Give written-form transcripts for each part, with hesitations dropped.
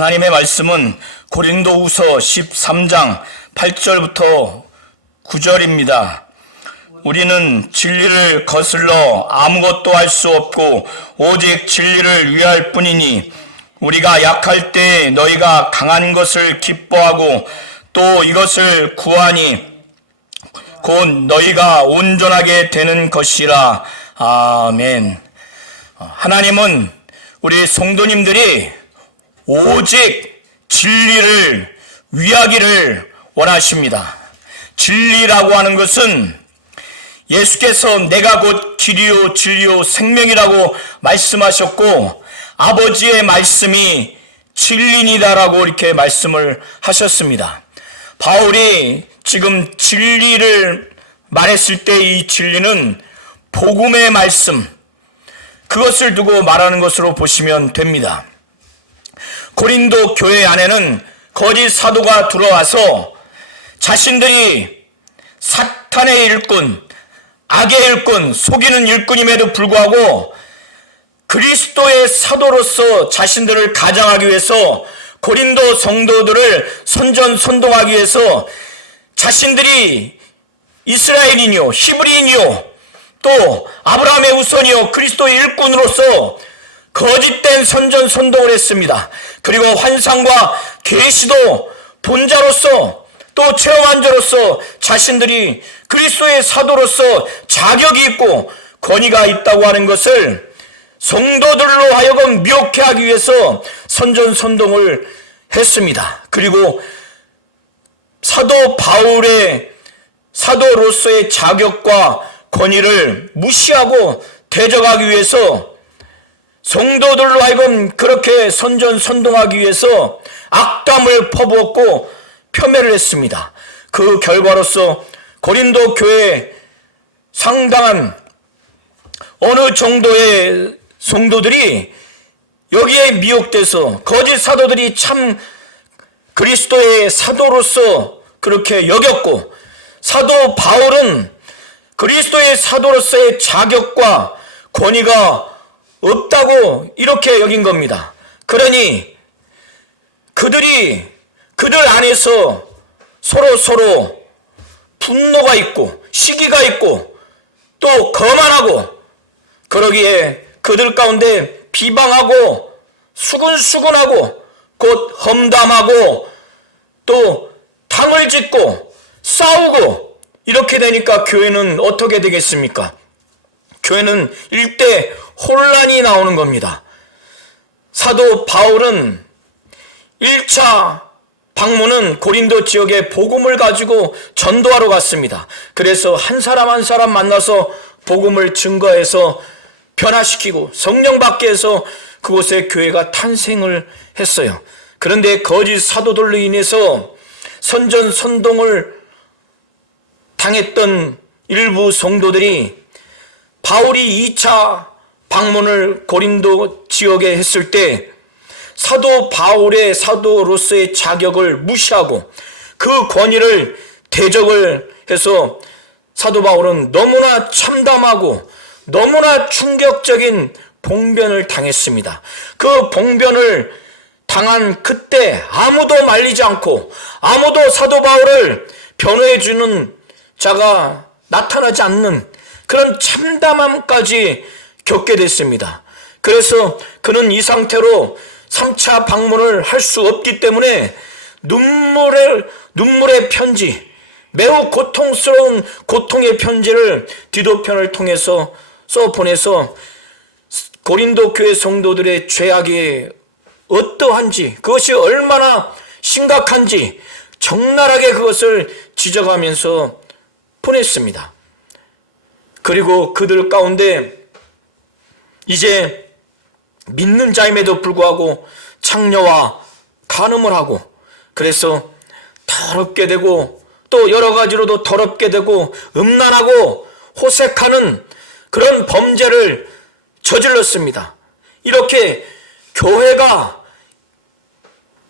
하나님의 말씀은 고린도후서 13장 8절부터 9절입니다. 우리는 진리를 거슬러 아무것도 할 수 없고 오직 진리를 위할 뿐이니 우리가 약할 때 너희가 강한 것을 기뻐하고 또 이것을 구하니 곧 너희가 온전하게 되는 것이라. 아멘. 하나님은 우리 성도님들이 오직 진리를 위하기를 원하십니다. 진리라고 하는 것은 예수께서 내가 곧 길이요 진리요 생명이라고 말씀하셨고 아버지의 말씀이 진리니다라고 이렇게 말씀을 하셨습니다. 바울이 지금 진리를 말했을 때 이 진리는 복음의 말씀, 그것을 두고 말하는 것으로 보시면 됩니다. 고린도 교회 안에는 거짓 사도가 들어와서 자신들이 사탄의 일꾼, 악의 일꾼, 속이는 일꾼임에도 불구하고 그리스도의 사도로서 자신들을 가장하기 위해서 고린도 성도들을 선전선동하기 위해서 자신들이 이스라엘인이요 히브리인이요 또 아브라함의 후손이요 그리스도의 일꾼으로서 거짓된 선전선동을 했습니다. 그리고 환상과 계시도 본자로서 또 체험한 자로서 자신들이 그리스도의 사도로서 자격이 있고 권위가 있다고 하는 것을 성도들로 하여금 미혹해 하기 위해서 선전선동을 했습니다. 그리고 사도 바울의 사도로서의 자격과 권위를 무시하고 대적하기 위해서 성도들로 하여금 그렇게 선전선동하기 위해서 악담을 퍼부었고 폄훼를 했습니다. 그 결과로서 고린도 교회에 상당한 어느 정도의 성도들이 여기에 미혹돼서 거짓 사도들이 참 그리스도의 사도로서 그렇게 여겼고 사도 바울은 그리스도의 사도로서의 자격과 권위가 없다고 이렇게 여긴 겁니다. 그러니 그들 안에서 서로 분노가 있고 시기가 있고 또 거만하고 그러기에 그들 가운데 비방하고 수근수근하고 곧 험담하고 또 당을 짓고 싸우고 이렇게 되니까 교회는 어떻게 되겠습니까? 교회는 일대 혼란이 나오는 겁니다. 사도 바울은 1차 방문은 고린도 지역에 복음을 가지고 전도하러 갔습니다. 그래서 한 사람 한 사람 만나서 복음을 증거해서 변화시키고 성령 받게 해서 그곳에 교회가 탄생을 했어요. 그런데 거짓 사도들로 인해서 선전선동을 당했던 일부 성도들이 바울이 2차 방문을 고린도 지역에 했을 때 사도 바울의 사도로서의 자격을 무시하고 그 권위를 대적을 해서 사도 바울은 너무나 참담하고 너무나 충격적인 봉변을 당했습니다. 그 봉변을 당한 그때 아무도 말리지 않고 아무도 사도 바울을 변호해주는 자가 나타나지 않는 그런 참담함까지 겪게 됐습니다. 그래서 그는 이 상태로 3차 방문을 할 수 없기 때문에 눈물의 편지, 매우 고통스러운 고통의 편지를 디도편을 통해서 보내서 고린도 교회 성도들의 죄악이 어떠한지 그것이 얼마나 심각한지 적나라하게 그것을 지적하면서 보냈습니다. 그리고 그들 가운데 이제 믿는 자임에도 불구하고 창녀와 간음을 하고 그래서 더럽게 되고 또 여러 가지로도 더럽게 되고 음란하고 호색하는 그런 범죄를 저질렀습니다. 이렇게 교회가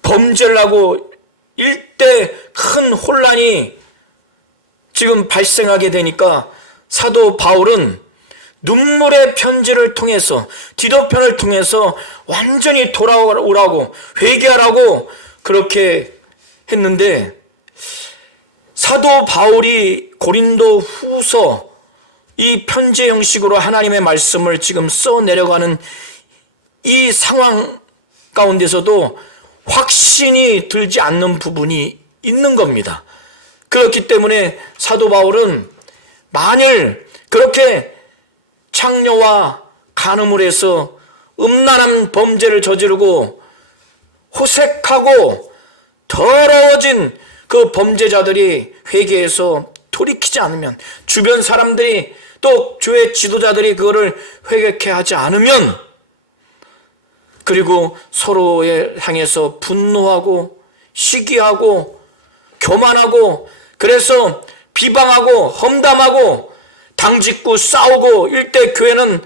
범죄를 하고 일대 큰 혼란이 지금 발생하게 되니까 사도 바울은 눈물의 편지를 통해서, 디도편을 통해서 완전히 돌아오라고, 회개하라고 그렇게 했는데, 사도 바울이 고린도 후서 이 편지 형식으로 하나님의 말씀을 지금 써내려가는 이 상황 가운데서도 확신이 들지 않는 부분이 있는 겁니다. 그렇기 때문에 사도 바울은 만일 그렇게 창녀와 간음을 해서 음란한 범죄를 저지르고 호색하고 더러워진 그 범죄자들이 회개해서 돌이키지 않으면, 주변 사람들이 또 교회 지도자들이 그거를 회개케 하지 않으면, 그리고 서로에 향해서 분노하고 시기하고 교만하고, 그래서 비방하고 험담하고 당짓고 싸우고 일대 교회는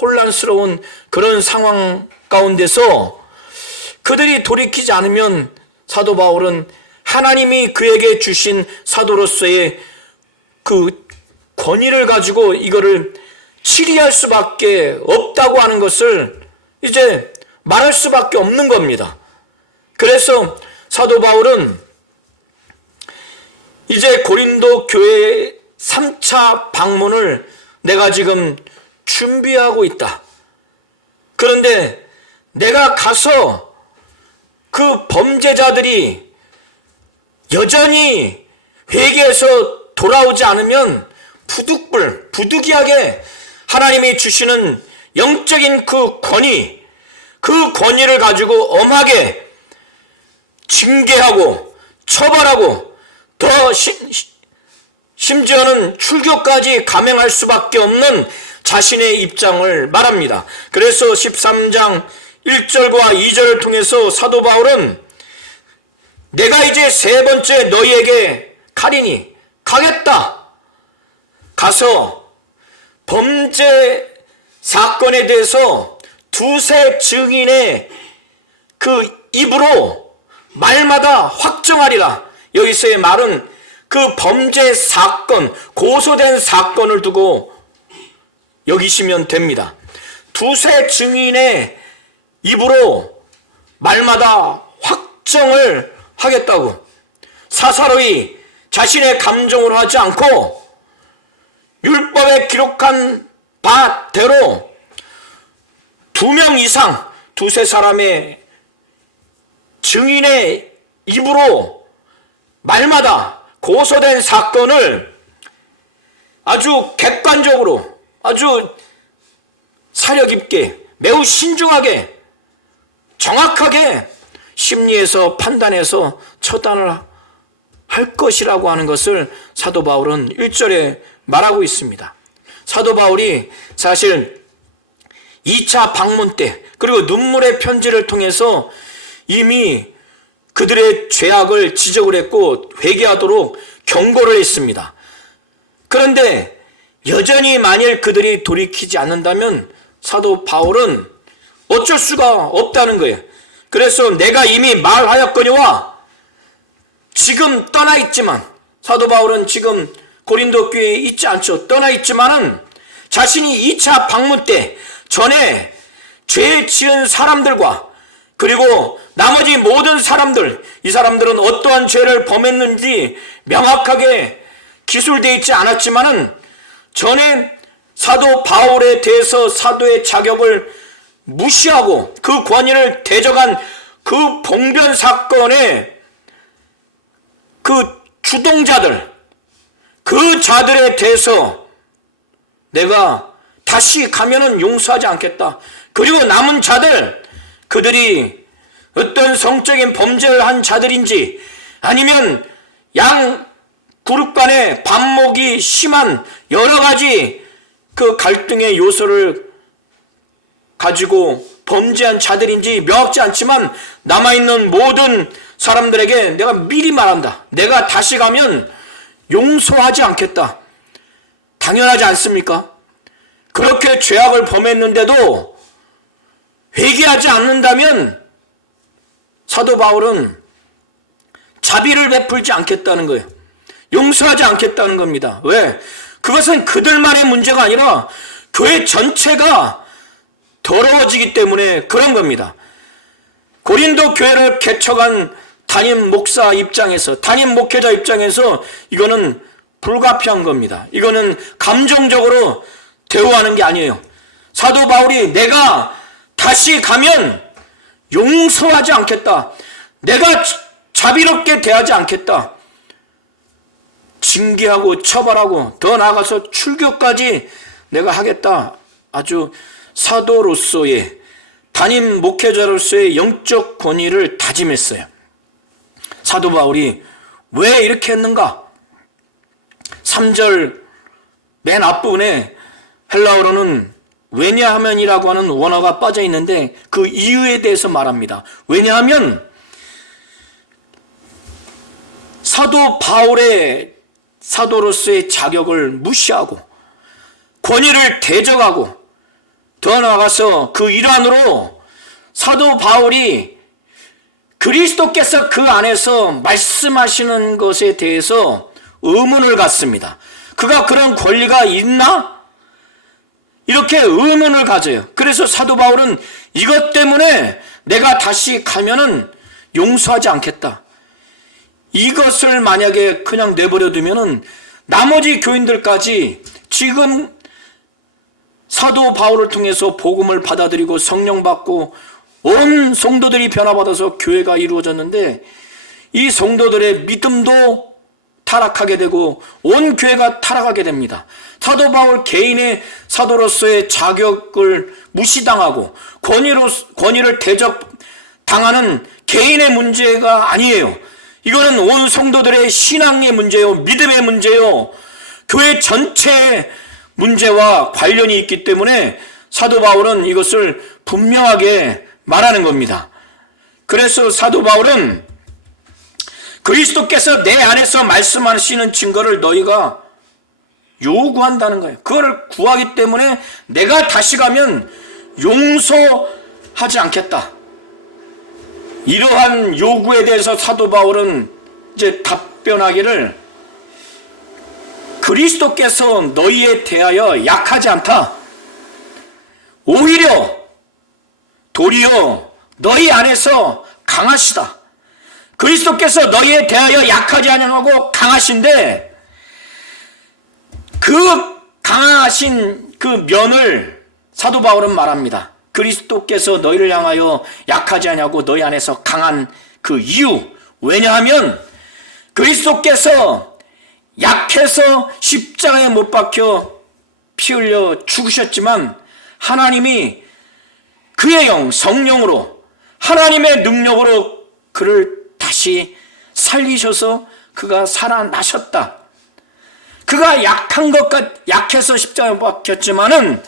혼란스러운 그런 상황 가운데서 그들이 돌이키지 않으면 사도 바울은 하나님이 그에게 주신 사도로서의 그 권위를 가지고 이거를 치리할 수밖에 없다고 하는 것을 이제 말할 수밖에 없는 겁니다. 그래서 사도 바울은 이제 고린도 교회 3차 방문을 내가 지금 준비하고 있다. 그런데 내가 가서 그 범죄자들이 여전히 회개해서 돌아오지 않으면 부득이하게 하나님이 주시는 영적인 그 권위를 가지고 엄하게 징계하고 처벌하고 더 심지어는 출교까지 감행할 수밖에 없는 자신의 입장을 말합니다. 그래서 13장 1절과 2절을 통해서 사도 바울은 내가 이제 세 번째 너희에게 가리니 가겠다. 가서 범죄 사건에 대해서 두세 증인의 그 입으로 말마다 확정하리라. 여기서의 말은 그 범죄 사건, 고소된 사건을 두고 여기시면 됩니다. 두세 증인의 입으로 말마다 확정을 하겠다고, 사사로이 자신의 감정으로 하지 않고 율법에 기록한 바대로 2명 이상, 두세 사람의 증인의 입으로 말마다 고소된 사건을 아주 객관적으로, 아주 사려 깊게, 매우 신중하게, 정확하게 심리에서 판단해서 처단을 할 것이라고 하는 것을 사도 바울은 1절에 말하고 있습니다. 사도 바울이 사실 2차 방문 때, 그리고 눈물의 편지를 통해서 이미 그들의 죄악을 지적을 했고 회개하도록 경고를 했습니다. 그런데 여전히 만일 그들이 돌이키지 않는다면 사도 바울은 어쩔 수가 없다는 거예요. 그래서 내가 이미 말하였거니와, 지금 떠나 있지만, 사도 바울은 지금 고린도 교회에 있지 않죠. 떠나 있지만은 자신이 2차 방문 때 전에 죄 지은 사람들과 그리고 나머지 모든 사람들, 이 사람들은 어떠한 죄를 범했는지 명확하게 기술되어 있지 않았지만은 전에 사도 바울에 대해서 사도의 자격을 무시하고 그 권위를 대적한 그 봉변 사건의 그 주동자들, 그 자들에 대해서 내가 다시 가면은 용서하지 않겠다. 그리고 남은 자들, 그들이 어떤 성적인 범죄를 한 자들인지 아니면 양 그룹 간의 반목이 심한 여러 가지 그 갈등의 요소를 가지고 범죄한 자들인지 명확지 않지만 남아있는 모든 사람들에게 내가 미리 말한다. 내가 다시 가면 용서하지 않겠다. 당연하지 않습니까? 그렇게 죄악을 범했는데도 회개하지 않는다면 사도 바울은 자비를 베풀지 않겠다는 거예요. 용서하지 않겠다는 겁니다. 왜? 그것은 그들만의 문제가 아니라 교회 전체가 더러워지기 때문에 그런 겁니다. 고린도 교회를 개척한 담임 목사 입장에서, 담임 목회자 입장에서 이거는 불가피한 겁니다. 이거는 감정적으로 대우하는 게 아니에요. 사도 바울이 내가 다시 가면 용서하지 않겠다. 내가 자비롭게 대하지 않겠다. 징계하고 처벌하고 더 나아가서 출교까지 내가 하겠다. 아주 사도로서의, 담임 목회자로서의 영적 권위를 다짐했어요. 사도 바울이 왜 이렇게 했는가? 3절 맨 앞부분에 헬라어로는 왜냐하면이라고 하는 원어가 빠져 있는데 그 이유에 대해서 말합니다. 왜냐하면 사도 바울의 사도로서의 자격을 무시하고 권위를 대적하고 더 나아가서 그 일환으로 사도 바울이 그리스도께서 그 안에서 말씀하시는 것에 대해서 의문을 갖습니다. 그가 그런 권리가 있나? 이렇게 의문을 가져요. 그래서 사도 바울은 이것 때문에 내가 다시 가면은 용서하지 않겠다. 이것을 만약에 그냥 내버려 두면은 나머지 교인들까지 지금 사도 바울을 통해서 복음을 받아들이고 성령 받고 온 성도들이 변화받아서 교회가 이루어졌는데 이 성도들의 믿음도 타락하게 되고 온 교회가 타락하게 됩니다. 사도 바울 개인의 사도로서의 자격을 무시당하고 권위를 대적당하는 개인의 문제가 아니에요. 이거는 온 성도들의 신앙의 문제요, 믿음의 문제요, 교회 전체의 문제와 관련이 있기 때문에 사도 바울은 이것을 분명하게 말하는 겁니다. 그래서 사도 바울은 그리스도께서 내 안에서 말씀하시는 증거를 너희가 요구한다는 거예요. 그거를 구하기 때문에 내가 다시 가면 용서하지 않겠다. 이러한 요구에 대해서 사도 바울은 이제 답변하기를 그리스도께서 너희에 대하여 약하지 않다. 오히려 도리어 너희 안에서 강하시다. 그리스도께서 너희에 대하여 약하지 아니하고 강하신데 그 강하신 그 면을 사도 바울은 말합니다. 그리스도께서 너희를 향하여 약하지 아니하고 너희 안에서 강한 그 이유, 왜냐하면 그리스도께서 약해서 십자가에 못 박혀 피 흘려 죽으셨지만 하나님이 그의 영, 성령으로 하나님의 능력으로 그를 다시 살리셔서 그가 살아나셨다. 그가 약해서 십자가에 못 박혔지만은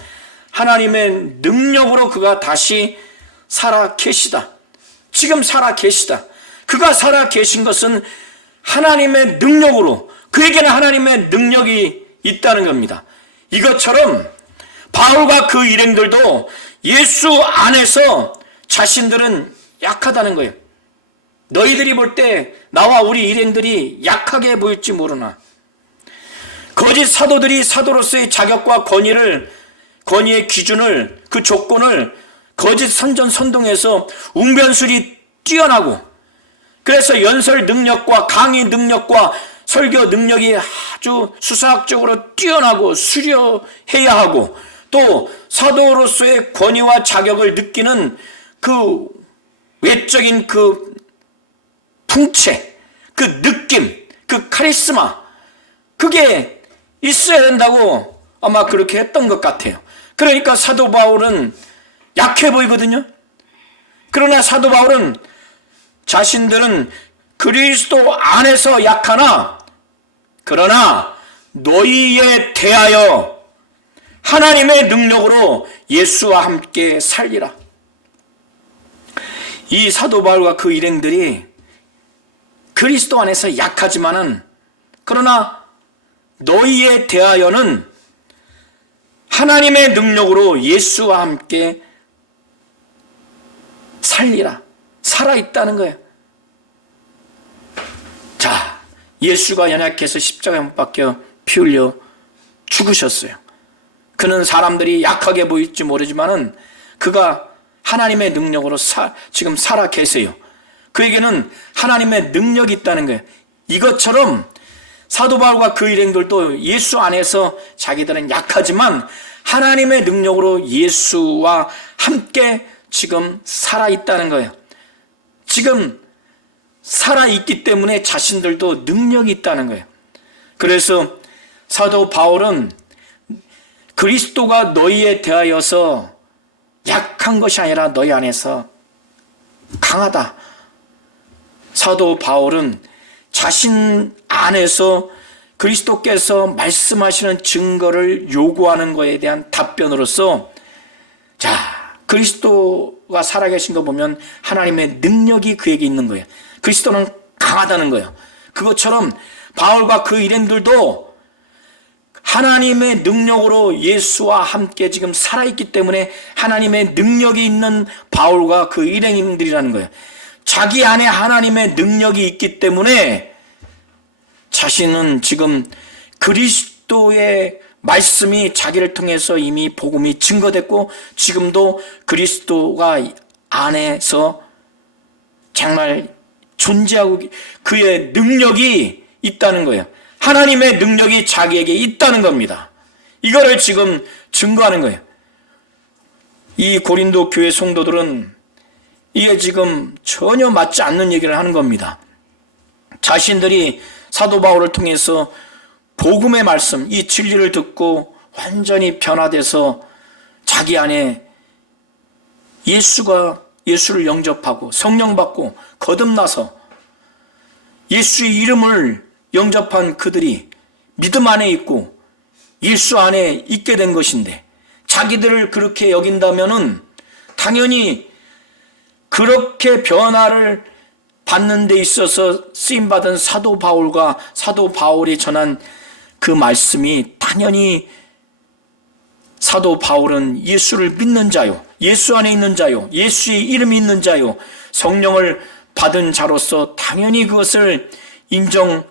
하나님의 능력으로 그가 다시 살아 계시다. 지금 살아 계시다. 그가 살아 계신 것은 하나님의 능력으로, 그에게는 하나님의 능력이 있다는 겁니다. 이것처럼 바울과 그 일행들도 예수 안에서 자신들은 약하다는 거예요. 너희들이 볼 때 나와 우리 일행들이 약하게 보일지 모르나 거짓 사도들이 사도로서의 자격과 권위의 기준을, 그 조건을 거짓 선전선동해서 웅변술이 뛰어나고, 그래서 연설 능력과 강의 능력과 설교 능력이 아주 수사학적으로 뛰어나고 수려해야 하고, 또 사도로서의 권위와 자격을 느끼는 그 외적인 그 풍채, 그 느낌, 그 카리스마, 그게 있어야 된다고 아마 그렇게 했던 것 같아요. 그러니까 사도 바울은 약해 보이거든요. 그러나 사도 바울은 자신들은 그리스도 안에서 약하나 그러나 너희에 대하여 하나님의 능력으로 예수와 함께 살리라. 이 사도 바울과 그 일행들이 그리스도 안에서 약하지만은 그러나 너희에 대하여는 하나님의 능력으로 예수와 함께 살리라. 살아있다는 거예요. 자, 예수가 연약해서 십자가에 못 박혀 피 흘려 죽으셨어요. 그는 사람들이 약하게 보일지 모르지만은 그가 하나님의 능력으로 지금 살아 계세요. 그에게는 하나님의 능력이 있다는 거예요. 이것처럼 사도 바울과 그 일행들도 예수 안에서 자기들은 약하지만 하나님의 능력으로 예수와 함께 지금 살아있다는 거예요. 지금 살아있기 때문에 자신들도 능력이 있다는 거예요. 그래서 사도 바울은 그리스도가 너희에 대하여서 약한 것이 아니라 너희 안에서 강하다. 사도 바울은 자신 안에서 그리스도께서 말씀하시는 증거를 요구하는 것에 대한 답변으로서 그리스도가 살아계신 거 보면 하나님의 능력이 그에게 있는 거예요. 그리스도는 강하다는 거예요. 그것처럼 바울과 그 일행들도 하나님의 능력으로 예수와 함께 지금 살아있기 때문에 하나님의 능력이 있는 바울과 그 일행들이라는 거예요. 자기 안에 하나님의 능력이 있기 때문에 자신은 지금 그리스도의 말씀이 자기를 통해서 이미 복음이 증거됐고 지금도 그리스도가 안에서 정말 존재하고 그의 능력이 있다는 거예요. 하나님의 능력이 자기에게 있다는 겁니다. 이거를 지금 증거하는 거예요. 이 고린도 교회 성도들은 이게 지금 전혀 맞지 않는 얘기를 하는 겁니다. 자신들이 사도 바울을 통해서 복음의 말씀, 이 진리를 듣고 완전히 변화돼서 자기 안에 예수를 영접하고 성령 받고 거듭나서 예수의 이름을 영접한 그들이 믿음 안에 있고 예수 안에 있게 된 것인데 자기들을 그렇게 여긴다면은 당연히 그렇게 변화를 받는 데 있어서 쓰임받은 사도 바울과 사도 바울이 전한 그 말씀이 당연히 사도 바울은 예수를 믿는 자요, 예수 안에 있는 자요, 예수의 이름이 있는 자요, 성령을 받은 자로서 당연히 그것을 인정해야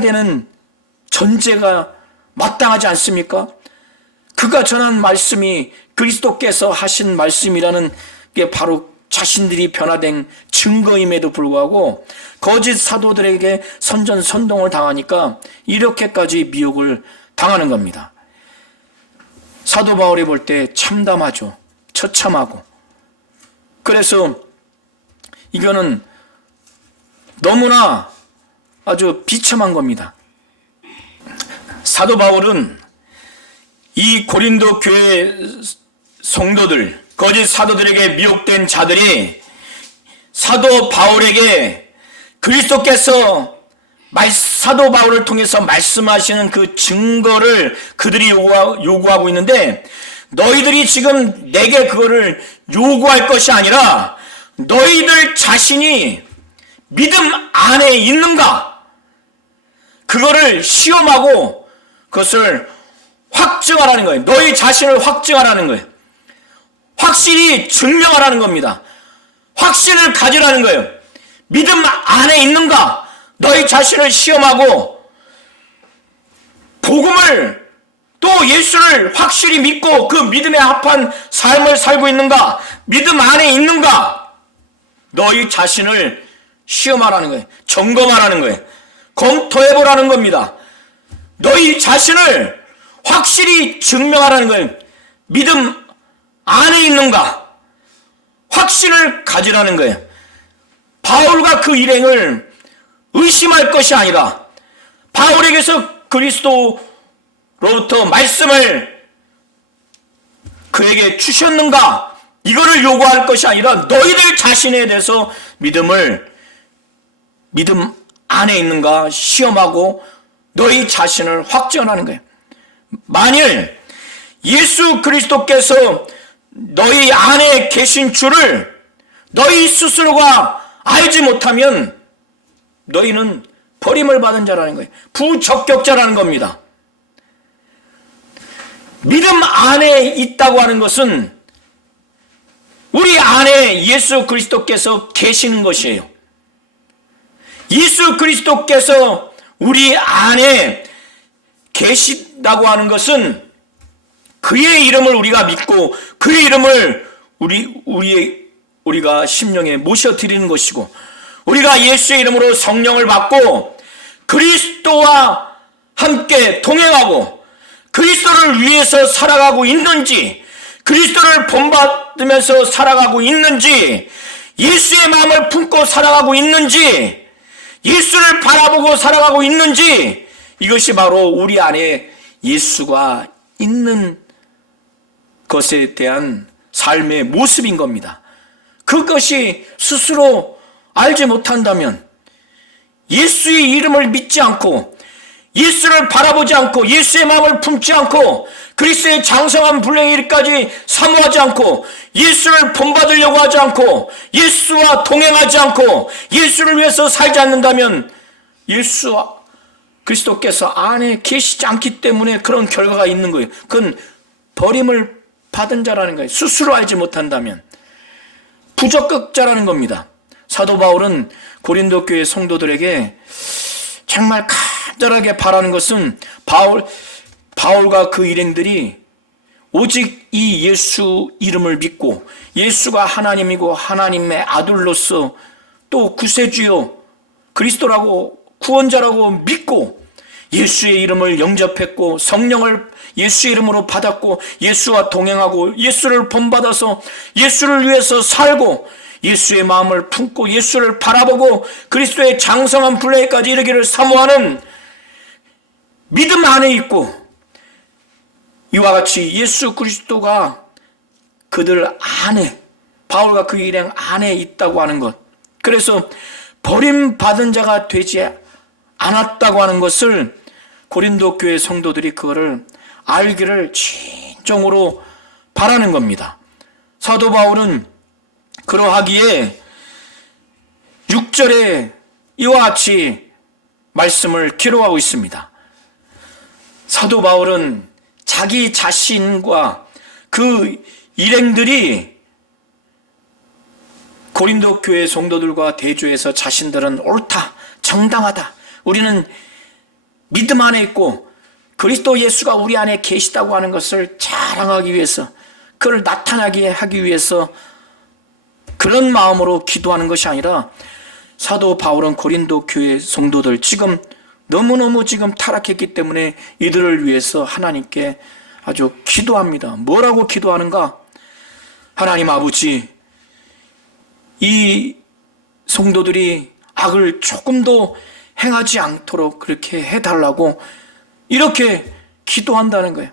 되는 전제가 마땅하지 않습니까? 그가 전한 말씀이 그리스도께서 하신 말씀이라는 게 바로 자신들이 변화된 증거임에도 불구하고 거짓 사도들에게 선전선동을 당하니까 이렇게까지 미혹을 당하는 겁니다. 사도 바울이 볼 때 참담하죠. 처참하고. 그래서 이거는 너무나 아주 비참한 겁니다. 사도 바울은 이 고린도 교회 성도들, 거짓 사도들에게 미혹된 자들이 사도 바울에게 그리스도께서 사도 바울을 통해서 말씀하시는 그 증거를 그들이 요구하고 있는데 너희들이 지금 내게 그거를 요구할 것이 아니라 너희들 자신이 믿음 안에 있는가? 그거를 시험하고 그것을 확증하라는 거예요. 너희 자신을 확증하라는 거예요. 확실히 증명하라는 겁니다. 확신을 가지라는 거예요. 믿음 안에 있는가? 너희 자신을 시험하고 복음을 또 예수를 확실히 믿고 그 믿음에 합한 삶을 살고 있는가? 믿음 안에 있는가? 너희 자신을 시험하라는 거예요. 점검하라는 거예요. 검토해보라는 겁니다. 너희 자신을 확실히 증명하라는 거예요. 믿음 안에 있는가? 확신을 가지라는 거예요. 바울과 그 일행을 의심할 것이 아니라 바울에게서 그리스도로부터 말씀을 그에게 주셨는가? 이거를 요구할 것이 아니라 너희들 자신에 대해서 믿음 안에 있는가 시험하고 너희 자신을 확정하는 거예요. 만일 예수 그리스도께서 너희 안에 계신 줄을 너희 스스로가 알지 못하면 너희는 버림을 받은 자라는 거예요. 부적격자라는 겁니다. 믿음 안에 있다고 하는 것은 우리 안에 예수 그리스도께서 계시는 것이에요. 예수 그리스도께서 우리 안에 계시다고 하는 것은 그의 이름을 우리가 믿고 그의 이름을 우리가 심령에 모셔드리는 것이고, 우리가 예수의 이름으로 성령을 받고 그리스도와 함께 동행하고 그리스도를 위해서 살아가고 있는지, 그리스도를 본받으면서 살아가고 있는지, 예수의 마음을 품고 살아가고 있는지, 예수를 바라보고 살아가고 있는지, 이것이 바로 우리 안에 예수가 있는 것에 대한 삶의 모습인 겁니다. 그것이 스스로 알지 못한다면, 예수의 이름을 믿지 않고 예수를 바라보지 않고 예수의 마음을 품지 않고 그리스도의 장성한 분량에 이르기까지 사모하지 않고 예수를 본받으려고 하지 않고 예수와 동행하지 않고 예수를 위해서 살지 않는다면, 예수와 그리스도께서 안에 계시지 않기 때문에 그런 결과가 있는 거예요. 그건 버림을 받은 자라는 거예요. 스스로 알지 못한다면 부적극자라는 겁니다. 사도 바울은 고린도 교회 성도들에게 정말 간절하게 바라는 것은 바울과 그 일행들이 오직 이 예수 이름을 믿고 예수가 하나님이고 하나님의 아들로서 또 구세주요 그리스도라고 구원자라고 믿고 예수의 이름을 영접했고 성령을 예수의 이름으로 받았고 예수와 동행하고 예수를 본받아서 예수를 위해서 살고 예수의 마음을 품고 예수를 바라보고 그리스도의 장성한 분량에까지 이르기를 사모하는 믿음 안에 있고, 이와 같이 예수 그리스도가 그들 안에, 바울과 그 일행 안에 있다고 하는 것, 그래서 버림받은 자가 되지 않았다고 하는 것을 고린도 교회 성도들이 그거를 알기를 진정으로 바라는 겁니다. 사도 바울은 그러하기에 6절에 이와 같이 말씀을 기록하고 있습니다. 사도 바울은 자기 자신과 그 일행들이 고린도 교회 성도들과 대조해서 자신들은 옳다, 정당하다, 우리는 믿음 안에 있고 그리스도 예수가 우리 안에 계시다고 하는 것을 자랑하기 위해서, 그를 나타나게 하기 위해서 그런 마음으로 기도하는 것이 아니라, 사도 바울은 고린도 교회 성도들 지금 너무너무 지금 타락했기 때문에 이들을 위해서 하나님께 아주 기도합니다. 뭐라고 기도하는가? 하나님 아버지, 이 성도들이 악을 조금도 행하지 않도록 그렇게 해달라고 이렇게 기도한다는 거예요.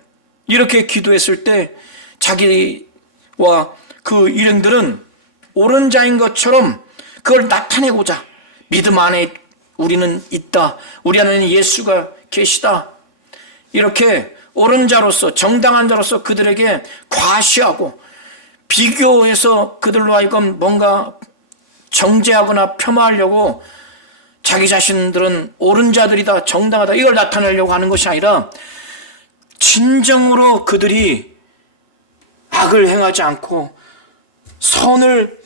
이렇게 기도했을 때 자기와 그 일행들은 옳은 자인 것처럼 그걸 나타내고자, 믿음 안에 우리는 있다, 우리 안에는 예수가 계시다, 이렇게 옳은 자로서 정당한 자로서 그들에게 과시하고 비교해서 그들로 하여금 뭔가 정죄하거나 폄하하려고 자기 자신들은 옳은 자들이다, 정당하다, 이걸 나타내려고 하는 것이 아니라 진정으로 그들이 악을 행하지 않고 선을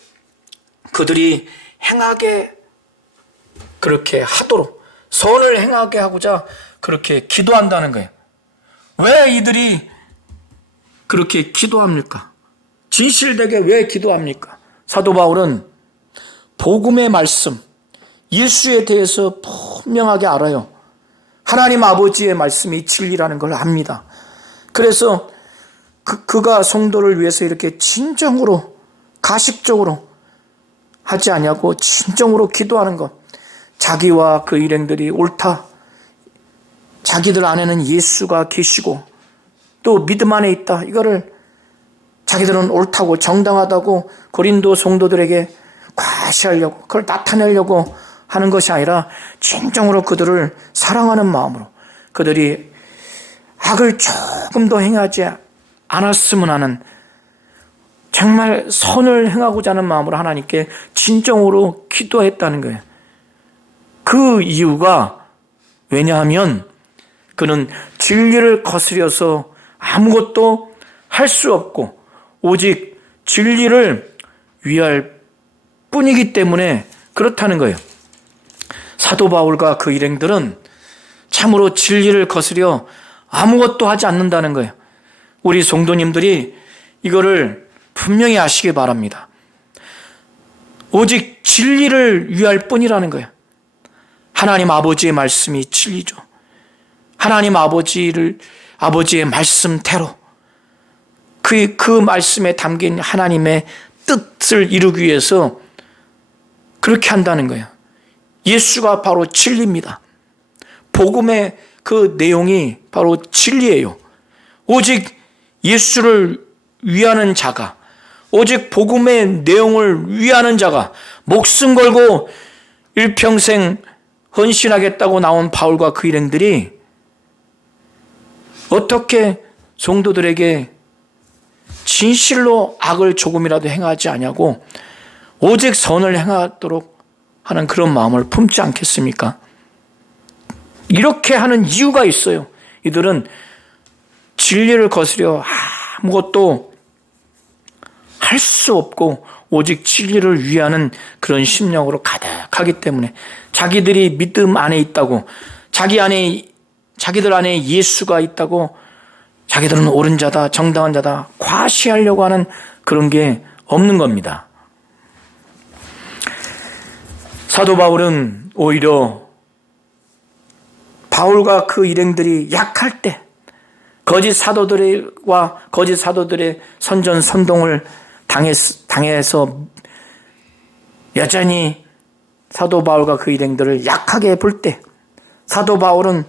그들이 행하게 그렇게 하도록, 선을 행하게 하고자 그렇게 기도한다는 거예요. 왜 이들이 그렇게 기도합니까? 진실되게 왜 기도합니까? 사도 바울은 복음의 말씀, 예수에 대해서 분명하게 알아요. 하나님 아버지의 말씀이 진리라는 걸 압니다. 그래서 그가 성도를 위해서 이렇게 진정으로, 가식적으로 하지 아니하고 진정으로 기도하는 것, 자기와 그 일행들이 옳다, 자기들 안에는 예수가 계시고 또 믿음 안에 있다, 이거를 자기들은 옳다고 정당하다고 고린도 성도들에게 과시하려고, 그걸 나타내려고 하는 것이 아니라 진정으로 그들을 사랑하는 마음으로, 그들이 악을 조금도 행하지 않았으면 하는 정말 선을 행하고자 하는 마음으로 하나님께 진정으로 기도했다는 거예요. 그 이유가 왜냐하면 그는 진리를 거스려서 아무것도 할 수 없고 오직 진리를 위할 뿐이기 때문에 그렇다는 거예요. 사도 바울과 그 일행들은 참으로 진리를 거스려 아무것도 하지 않는다는 거예요. 우리 성도님들이 이거를 분명히 아시기 바랍니다. 오직 진리를 위할 뿐이라는 거예요. 하나님 아버지의 말씀이 진리죠. 하나님 아버지의 말씀대로 그 말씀에 담긴 하나님의 뜻을 이루기 위해서 그렇게 한다는 거예요. 예수가 바로 진리입니다. 복음의 그 내용이 바로 진리예요. 오직 예수를 위하는 자가, 오직 복음의 내용을 위하는 자가 목숨 걸고 일평생 헌신하겠다고 나온 바울과 그 일행들이 어떻게 성도들에게 진실로 악을 조금이라도 행하지 아니하고 오직 선을 행하도록 하는 그런 마음을 품지 않겠습니까? 이렇게 하는 이유가 있어요. 이들은 진리를 거스려 아무것도 할 수 없고 오직 진리를 위하는 그런 심령으로 가득하기 때문에 자기들이 믿음 안에 있다고, 자기들 안에 예수가 있다고, 자기들은 옳은 자다, 정당한 자다 과시하려고 하는 그런 게 없는 겁니다. 사도 바울은 오히려 바울과 그 일행들이 약할 때 거짓 사도들의 선전선동을 당해서 여전히 사도 바울과 그 일행들을 약하게 볼 때, 사도 바울은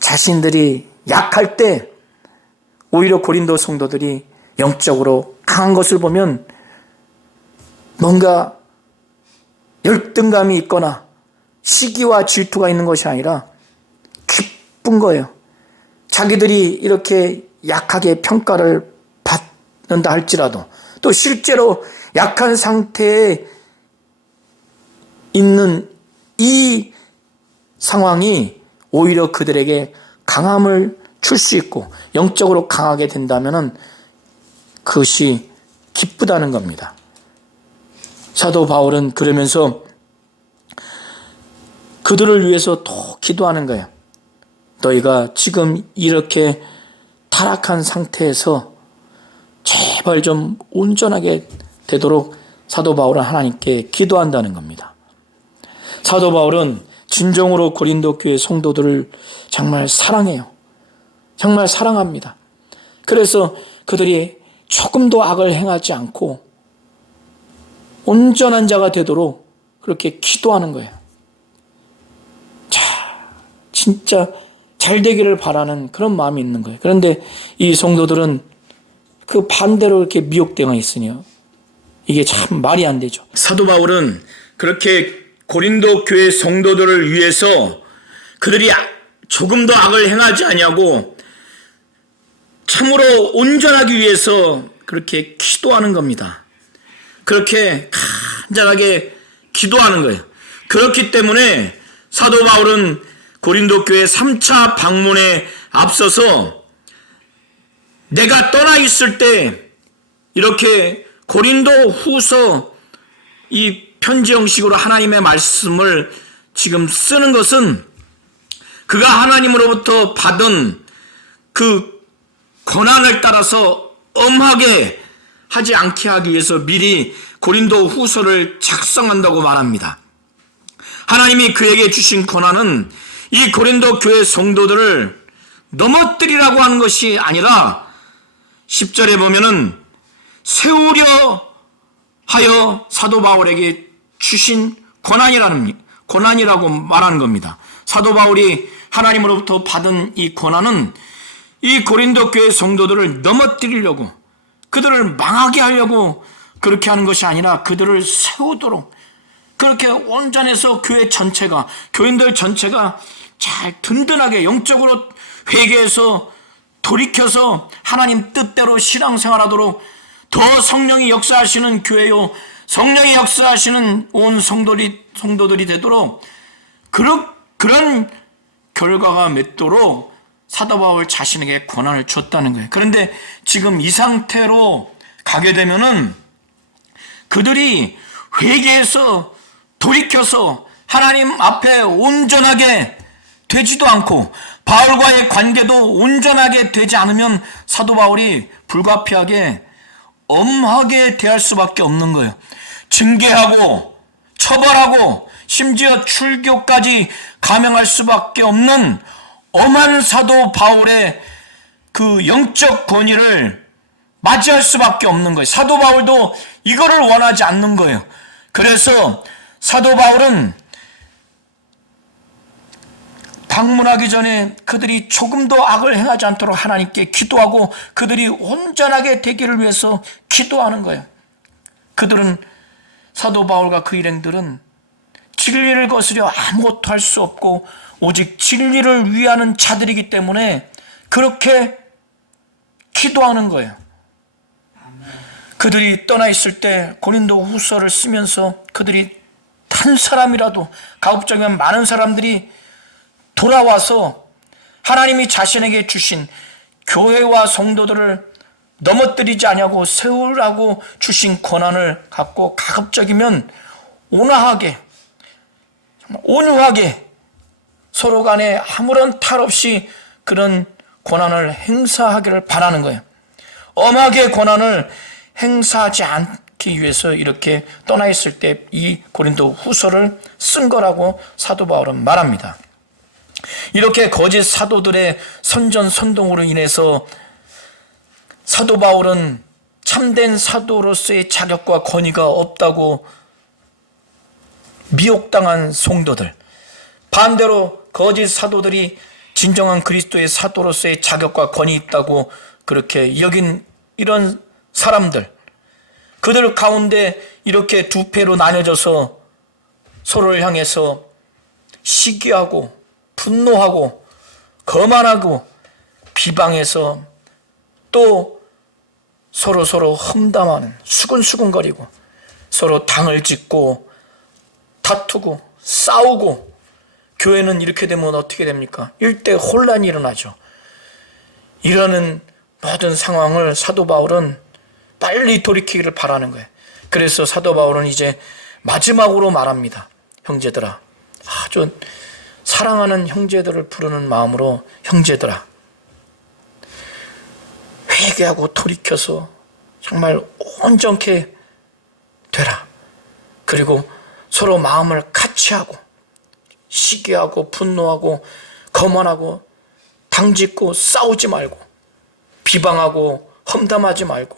자신들이 약할 때 오히려 고린도 성도들이 영적으로 강한 것을 보면 뭔가 열등감이 있거나 시기와 질투가 있는 것이 아니라 기쁜 거예요. 자기들이 이렇게 약하게 평가를 받는다 할지라도, 또 실제로 약한 상태에 있는 이 상황이 오히려 그들에게 강함을 줄 수 있고 영적으로 강하게 된다면 그것이 기쁘다는 겁니다. 사도 바울은 그러면서 그들을 위해서 또 기도하는 거예요. 너희가 지금 이렇게 타락한 상태에서 제발 좀 온전하게 되도록 사도 바울은 하나님께 기도한다는 겁니다. 사도 바울은 진정으로 고린도 교회 성도들을 정말 사랑해요. 정말 사랑합니다. 그래서 그들이 조금도 악을 행하지 않고 온전한 자가 되도록 그렇게 기도하는 거예요. 자, 진짜 잘 되기를 바라는 그런 마음이 있는 거예요. 그런데 이 성도들은 그 반대로 이렇게 미혹되어 있으니요. 이게 참 말이 안 되죠. 사도 바울은 그렇게 고린도 교회 성도들을 위해서 그들이 조금도 악을 행하지 아니하고 참으로 온전하기 위해서 그렇게 기도하는 겁니다. 그렇게 간절하게 기도하는 거예요. 그렇기 때문에 사도 바울은 고린도 교회 3차 방문에 앞서서 내가 떠나 있을 때 이렇게 고린도 후서 이 편지 형식으로 하나님의 말씀을 지금 쓰는 것은 그가 하나님으로부터 받은 그 권한을 따라서 엄하게 하지 않게 하기 위해서 미리 고린도 후서를 작성한다고 말합니다. 하나님이 그에게 주신 권한은 이 고린도 교회 성도들을 넘어뜨리라고 하는 것이 아니라 10절에 보면은 세우려 하여 사도 바울에게 주신 권한이라고 말하는 겁니다. 사도 바울이 하나님으로부터 받은 이 권한은 이 고린도 교회 성도들을 넘어뜨리려고, 그들을 망하게 하려고 그렇게 하는 것이 아니라 그들을 세우도록, 그렇게 온전해서 교회 전체가, 교인들 전체가 잘 든든하게 영적으로 회개해서 돌이켜서 하나님 뜻대로 신앙생활하도록 더 성령이 역사하시는 교회요, 성령이 역사하시는 온 성도들이 되도록 그런 결과가 맺도록 사도 바울 자신에게 권한을 줬다는 거예요. 그런데 지금 이 상태로 가게 되면은 그들이 회개해서 돌이켜서 하나님 앞에 온전하게 되지도 않고 바울과의 관계도 온전하게 되지 않으면 사도 바울이 불가피하게 엄하게 대할 수밖에 없는 거예요. 징계하고 처벌하고 심지어 출교까지 감행할 수밖에 없는 엄한 사도 바울의 그 영적 권위를 맞이할 수밖에 없는 거예요. 사도 바울도 이거를 원하지 않는 거예요. 그래서 사도 바울은 방문하기 전에 그들이 조금 더 악을 행하지 않도록 하나님께 기도하고 그들이 온전하게 되기를 위해서 기도하는 거예요. 그들은 사도 바울과 그 일행들은 진리를 거스려 아무것도 할 수 없고 오직 진리를 위하는 자들이기 때문에 그렇게 기도하는 거예요. 그들이 떠나 있을 때 고린도 후서를 쓰면서 그들이 한 사람이라도 가급적이면 많은 사람들이 돌아와서 하나님이 자신에게 주신 교회와 성도들을 넘어뜨리지 않냐고 세우라고 주신 권한을 갖고 가급적이면 온화하게 온유하게 서로 간에 아무런 탈 없이 그런 권한을 행사하기를 바라는 거예요. 엄하게 권한을 행사하지 않기 위해서 이렇게 떠나 있을 때 이 고린도 후서를 쓴 거라고 사도 바울은 말합니다. 이렇게 거짓 사도들의 선전선동으로 인해서 사도 바울은 참된 사도로서의 자격과 권위가 없다고 미혹당한 성도들, 반대로 거짓 사도들이 진정한 그리스도의 사도로서의 자격과 권위 있다고 그렇게 여긴 이런 사람들, 그들 가운데 이렇게 두 패로 나뉘어져서 서로를 향해서 시기하고 분노하고 거만하고 비방해서 또 서로 험담하는, 수근수근거리고 서로 당을 짓고 다투고 싸우고, 교회는 이렇게 되면 어떻게 됩니까? 일대 혼란이 일어나죠. 이러는 모든 상황을 사도 바울은 빨리 돌이키기를 바라는 거예요. 그래서 사도 바울은 이제 마지막으로 말합니다. 형제들아, 아주 사랑하는 형제들을 부르는 마음으로, 형제들아, 회개하고 돌이켜서 정말 온전케 되라. 그리고 서로 마음을 같이 하고 시기하고 분노하고 거만하고 당짓고 싸우지 말고 비방하고 험담하지 말고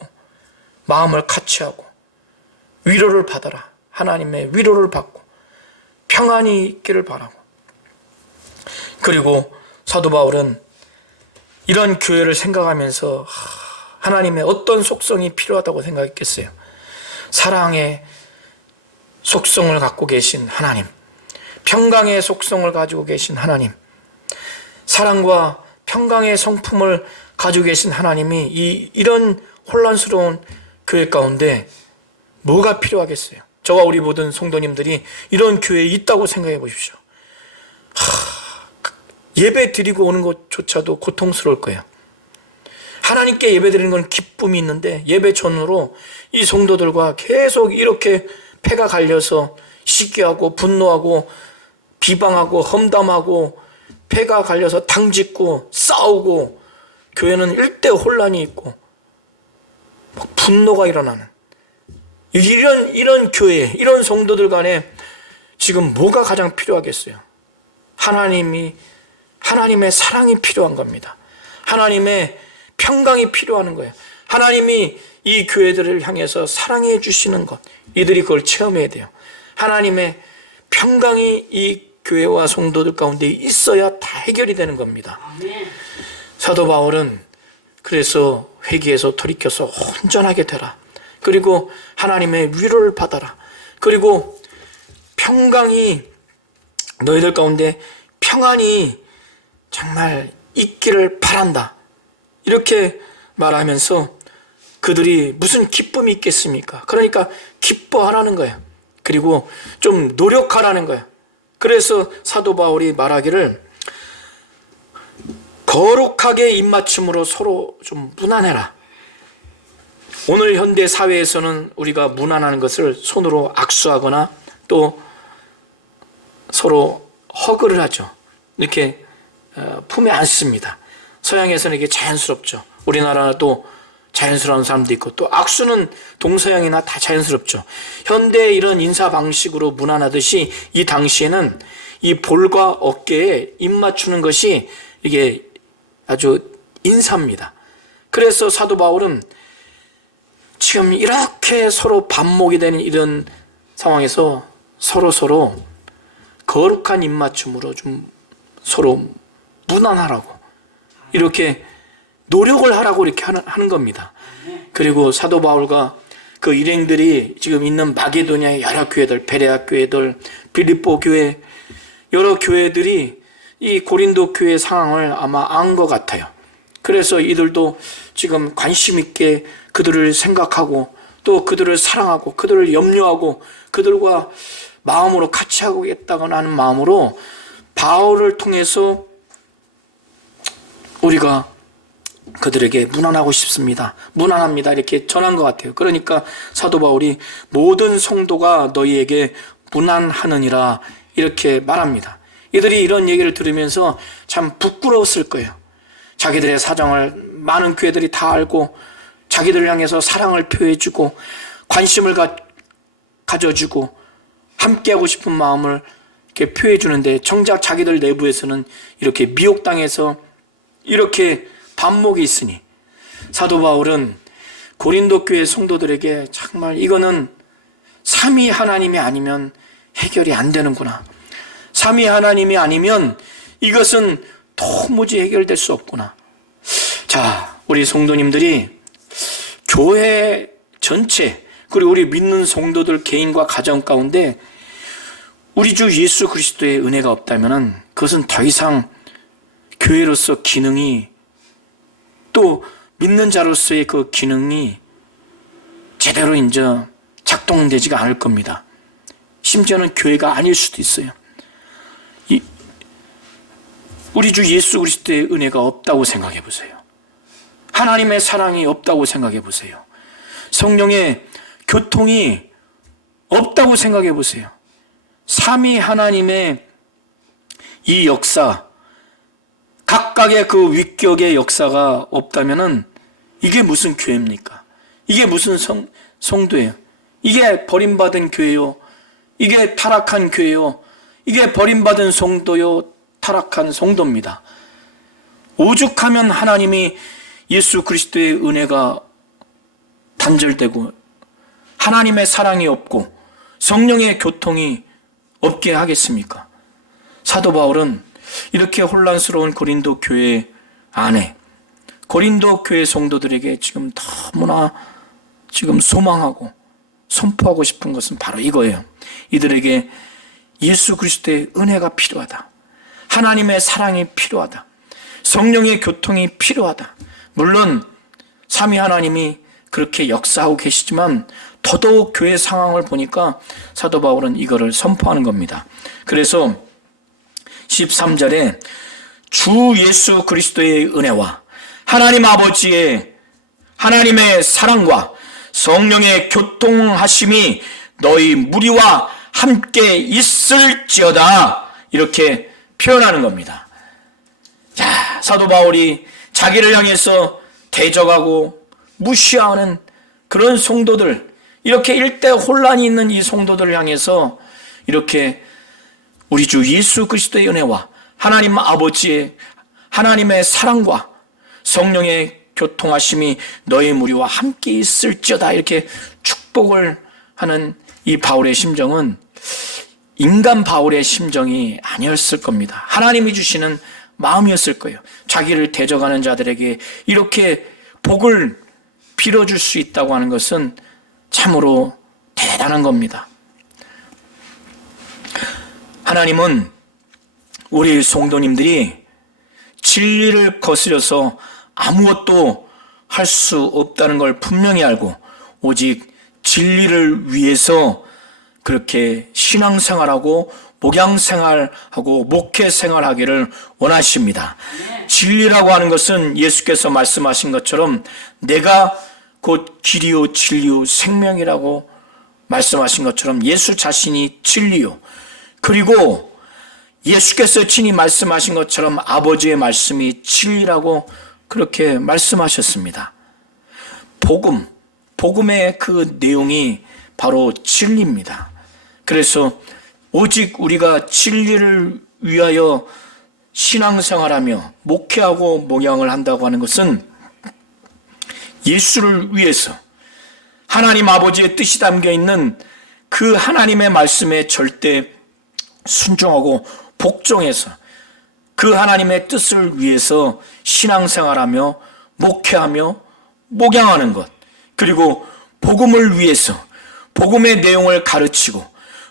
마음을 같이 하고 위로를 받아라. 하나님의 위로를 받고 평안이 있기를 바라고. 그리고 사도 바울은 이런 교회를 생각하면서 하나님의 어떤 속성이 필요하다고 생각했겠어요? 사랑의 속성을 갖고 계신 하나님, 평강의 속성을 가지고 계신 하나님, 사랑과 평강의 성품을 가지고 계신 하나님이 이런 혼란스러운 교회 가운데 뭐가 필요하겠어요? 저와 우리 모든 성도님들이 이런 교회에 있다고 생각해 보십시오. 예배 드리고 오는 것조차도 고통스러울 거예요. 하나님께 예배 드리는 건 기쁨이 있는데 예배 전후로 이 성도들과 계속 이렇게 패가 갈려서 시기하고 분노하고 비방하고 험담하고 패가 갈려서 당짓고 싸우고 교회는 일대 혼란이 있고 분노가 일어나는 이런 교회, 이런 성도들 간에 지금 뭐가 가장 필요하겠어요? 하나님의 사랑이 필요한 겁니다. 하나님의 평강이 필요한 거예요. 하나님이 이 교회들을 향해서 사랑해 주시는 것, 이들이 그걸 체험해야 돼요. 하나님의 평강이 이 교회와 성도들 가운데 있어야 다 해결이 되는 겁니다. 사도 바울은 그래서 회개해서 돌이켜서 온전하게 되라. 그리고 하나님의 위로를 받아라. 그리고 평강이 너희들 가운데 평안이 정말 있기를 바란다. 이렇게 말하면서 그들이 무슨 기쁨이 있겠습니까? 그러니까 기뻐하라는 거예요. 그리고 좀 노력하라는 거예요. 그래서 사도 바울이 말하기를 거룩하게 입맞춤으로 서로 좀 무난해라. 오늘 현대 사회에서는 우리가 무난하는 것을 손으로 악수하거나 또 서로 허그를 하죠. 이렇게 품에 안습니다. 서양에서는 이게 자연스럽죠. 우리나라도 자연스러운 사람도 있고 또 악수는 동서양이나 다 자연스럽죠. 현대 이런 인사 방식으로 무난하듯이 이 당시에는 이 볼과 어깨에 입 맞추는 것이 이게 아주 인사입니다. 그래서 사도 바울은 지금 이렇게 서로 반목이 되는 이런 상황에서 서로 거룩한 입맞춤으로 좀 서로 무난하라고 이렇게 노력을 하라고 이렇게 하는 겁니다. 그리고 사도 바울과 그 일행들이 지금 있는 마게도냐의 여러 교회들, 베레아 교회들, 빌립보 교회, 여러 교회들이 이 고린도 교회 상황을 아마 안 것 같아요. 그래서 이들도 지금 관심 있게 그들을 생각하고 또 그들을 사랑하고 그들을 염려하고 그들과 마음으로 같이 하겠다고 하는 마음으로 바울을 통해서 우리가 그들에게 무난하고 싶습니다. 무난합니다. 이렇게 전한 것 같아요. 그러니까 사도 바울이 모든 성도가 너희에게 무난하느니라 이렇게 말합니다. 이들이 이런 얘기를 들으면서 참 부끄러웠을 거예요. 자기들의 사정을 많은 교회들이 다 알고 자기들을 향해서 사랑을 표해주고 관심을 가져주고 함께하고 싶은 마음을 이렇게 표해주는데 정작 자기들 내부에서는 이렇게 미혹당해서 이렇게 반목이 있으니 사도 바울은 고린도 교회 성도들에게 정말 이거는 삼위 하나님이 아니면 해결이 안 되는구나. 삼위 하나님이 아니면 이것은 도무지 해결될 수 없구나. 자, 우리 성도님들이 교회 전체 그리고 우리 믿는 성도들 개인과 가정 가운데 우리 주 예수 그리스도의 은혜가 없다면 그것은 더 이상 교회로서 기능이 또 믿는 자로서의 그 기능이 제대로 이제 작동되지가 않을 겁니다. 심지어는 교회가 아닐 수도 있어요. 우리 주 예수 그리스도의 은혜가 없다고 생각해 보세요. 하나님의 사랑이 없다고 생각해 보세요. 성령의 교통이 없다고 생각해 보세요. 삼위 하나님의 이 역사, 각각의 그 위격의 역사가 없다면은 이게 무슨 교회입니까? 이게 무슨 성도예요? 이게 버림받은 교회요? 이게 타락한 교회요? 이게 버림받은 성도요? 타락한 성도입니다. 오죽하면 하나님이 예수 그리스도의 은혜가 단절되고 하나님의 사랑이 없고 성령의 교통이 없게 하겠습니까? 사도 바울은 이렇게 혼란스러운 고린도 교회 안에 고린도 교회 성도들에게 지금 너무나 지금 소망하고 선포하고 싶은 것은 바로 이거예요. 이들에게 예수 그리스도의 은혜가 필요하다. 하나님의 사랑이 필요하다. 성령의 교통이 필요하다. 물론 삼위 하나님이 그렇게 역사하고 계시지만 더더욱 교회 상황을 보니까 사도 바울은 이거를 선포하는 겁니다. 그래서 13절에 주 예수 그리스도의 은혜와 하나님 아버지의 하나님의 사랑과 성령의 교통하심이 너희 무리와 함께 있을지어다 이렇게 표현하는 겁니다. 자, 사도 바울이 자기를 향해서 대적하고 무시하는 그런 성도들, 이렇게 일대 혼란이 있는 이 성도들을 향해서 이렇게 우리 주 예수 그리스도의 은혜와 하나님 아버지의 하나님의 사랑과 성령의 교통하심이 너희 무리와 함께 있을지어다 이렇게 축복을 하는 이 바울의 심정은 인간 바울의 심정이 아니었을 겁니다. 하나님이 주시는 마음이었을 거예요. 자기를 대적하는 자들에게 이렇게 복을 빌어줄 수 있다고 하는 것은 참으로 대단한 겁니다. 하나님은 우리 성도님들이 진리를 거스려서 아무것도 할 수 없다는 걸 분명히 알고 오직 진리를 위해서 그렇게 신앙생활하고 목양생활하고 목회생활하기를 원하십니다. 진리라고 하는 것은 예수께서 말씀하신 것처럼 내가 곧 길이요 진리요 생명이라고 말씀하신 것처럼 예수 자신이 진리요. 그리고 예수께서 친히 말씀하신 것처럼 아버지의 말씀이 진리라고 그렇게 말씀하셨습니다. 복음의 그 내용이 바로 진리입니다. 그래서 오직 우리가 진리를 위하여 신앙생활하며 목회하고 목양을 한다고 하는 것은 예수를 위해서 하나님 아버지의 뜻이 담겨 있는 그 하나님의 말씀에 절대 순종하고 복종해서 그 하나님의 뜻을 위해서 신앙생활하며 목회하며 목양하는 것, 그리고 복음을 위해서 복음의 내용을 가르치고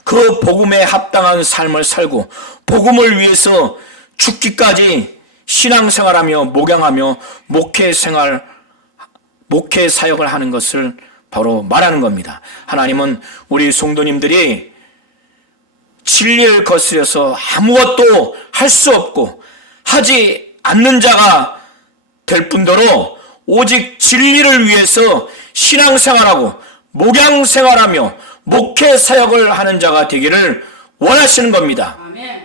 그 복음에 합당한 삶을 살고 복음을 위해서 죽기까지 신앙생활하며 목양하며 목회 사역을 하는 것을 바로 말하는 겁니다. 하나님은 우리 성도님들이 진리를 거스려서 아무것도 할 수 없고 하지 않는 자가 될 뿐더러 오직 진리를 위해서 신앙생활하고 목양생활하며 목회 사역을 하는 자가 되기를 원하시는 겁니다.